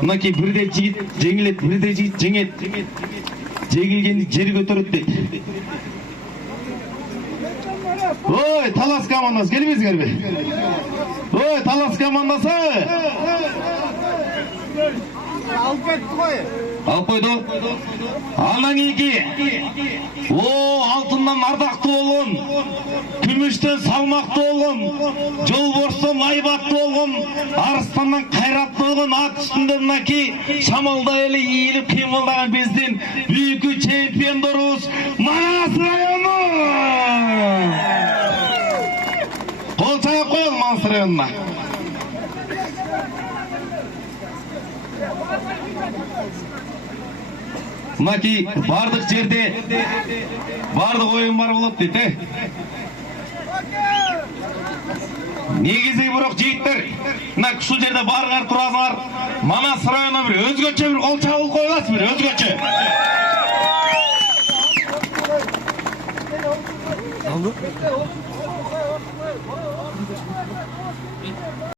Мынакей бирде жигит жеңилет, бирде жигит жеңет. Жегилгенди жер көтөрөт дейт. Ой, Талас командасы келбейсиңерби? Ой, Талас командасы! Алып кетти ғой. Алып койду. Анан кийинки. Алтындан ардактуу болгон, күмүштөн салмактуу болгон, жолборстон айбаттуу болгон, арыстандан кайраттуу болгон ат үстүндө мынакей шамалдай эле ийилип кыймылдаган биздин бүйүккү чемпиондорубуз Манас району. Кол чайып коелу Манас районуна. Мынакей бардык жерде бардык оюн бар болот дейт, Негизи бирок жигиттер, мына ушул жерде барыңар турасыңар, Манас районуна бир өзгөчө бир кол чабыл коеласыз, бир өзгөчө.